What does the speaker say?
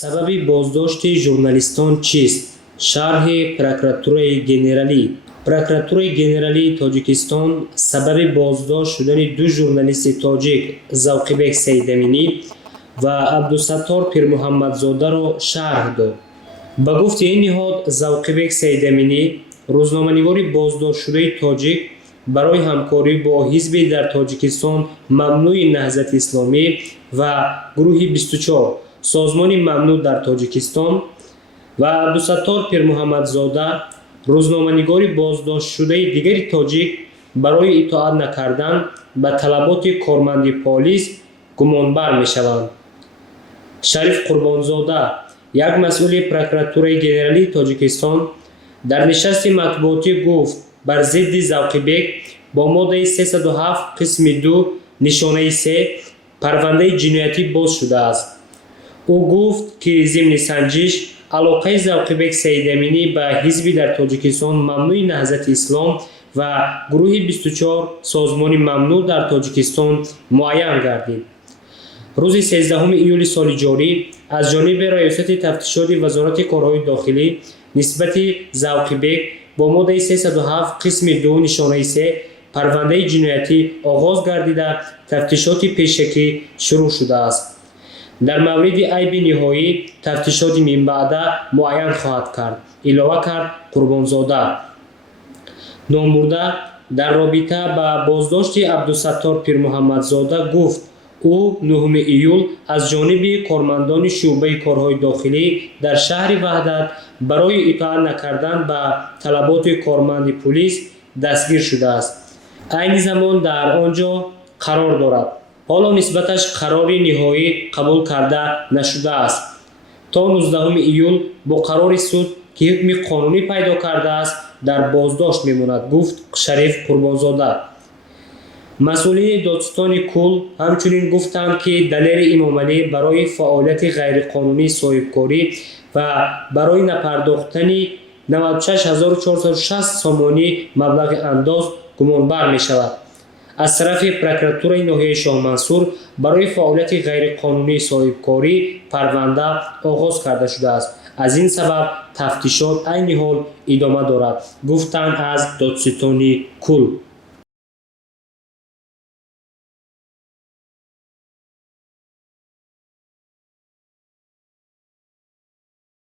Сабаби боздошти журналистон чист? Шарҳи прокуратураи генералӣ. Прокуратураи генералии Тоҷикистон сабаби боздошт шудани ду журналисти тоҷик Завқибек Саидаминӣ ва Абдусаттор Пирмуҳаммадзодаро шарҳ дод. Ба гуфти ин ниҳод, Завқибек Саидаминӣ, рӯзноманигори боздоштшудаи тоҷик, барои ҳамкорӣ бо ҳизби дар Тоҷикистон мамнӯи Наҳзати Исломӣ ва гурӯҳи 24 созмони мамнӯъ дар Тоҷикистон ва Абдусаттор Пирмуҳаммадзода, рӯзноманигори боздоштшудаи дигари тоҷик, барои итоат накардан ба талаботи корманди полис гумонбар мешаванд. Шариф Қурбонзода, як масъули прокуратураи генералии Тоҷикистон, дар нишасти матбуотӣ гуфт бар зидди Завқибек бо моддаи 307 қисми 2 нишонаи 3 парвандаи ҷиноятӣ боз шудааст. Ӯ гуфт, ки зимни санҷиш алоқаи Завқибек Саидаминӣ ба ҳизби дар Тоҷикистон мамнӯи Наҳзати Ислом ва гурӯҳи 24 созмони мамнӯъ дар Тоҷикистон муайян гардид. рӯзи 13 июли соли ҷорӣ аз ҷониби раёсати тафтишоти Вазорати корҳои дохилӣ нисбати Завқибек бо моддаи 307 қисми 2 нишонаи 3 парвандаи ҷиноятӣ оғоз гардида тафтишоти пешакӣ шурӯъ шудааст. дар мавриди айби ниҳоӣ тафтишоти минбаъда муайян хоҳад кард, илова кард Қурбонзода. Номбурда дар робита ба боздошти Абдусаттор Пирмуҳаммадзода гуфт, ӯ 9 июл аз ҷониби кормандони шуъбаи корҳои дохилӣ дар шаҳри Ваҳдат барои итоат накардан ба талаботи корманди полис дастгир шудааст. Айни замон дар он ҷо қарор дорад. ҳоло нисбаташ қарори ниҳоӣ қабул карда нашудааст. То 19 июл бо қарори суд, ки ҳукми қонунӣ пайдо кардааст, дар боздошт мемонад, гуфт Шариф Қурбонзода. масъулини додистони Кул ҳамчунин гуфтанд, ки Далери Имомалӣ барои фаъолияти ғайриқонунии соҳибкорӣ ва барои напардохтани 96460 сомонӣ маблағи андоз гумонбар мешавад. аз тарафи прокуратураи ноҳияи Шоҳмансур барои фаъолияти ғайриқонунии соҳибкорӣ парванда оғоз карда шудааст. аз ин сабаб тафтишот айни ҳол идома дорад, гуфтанд аз додистони Кул.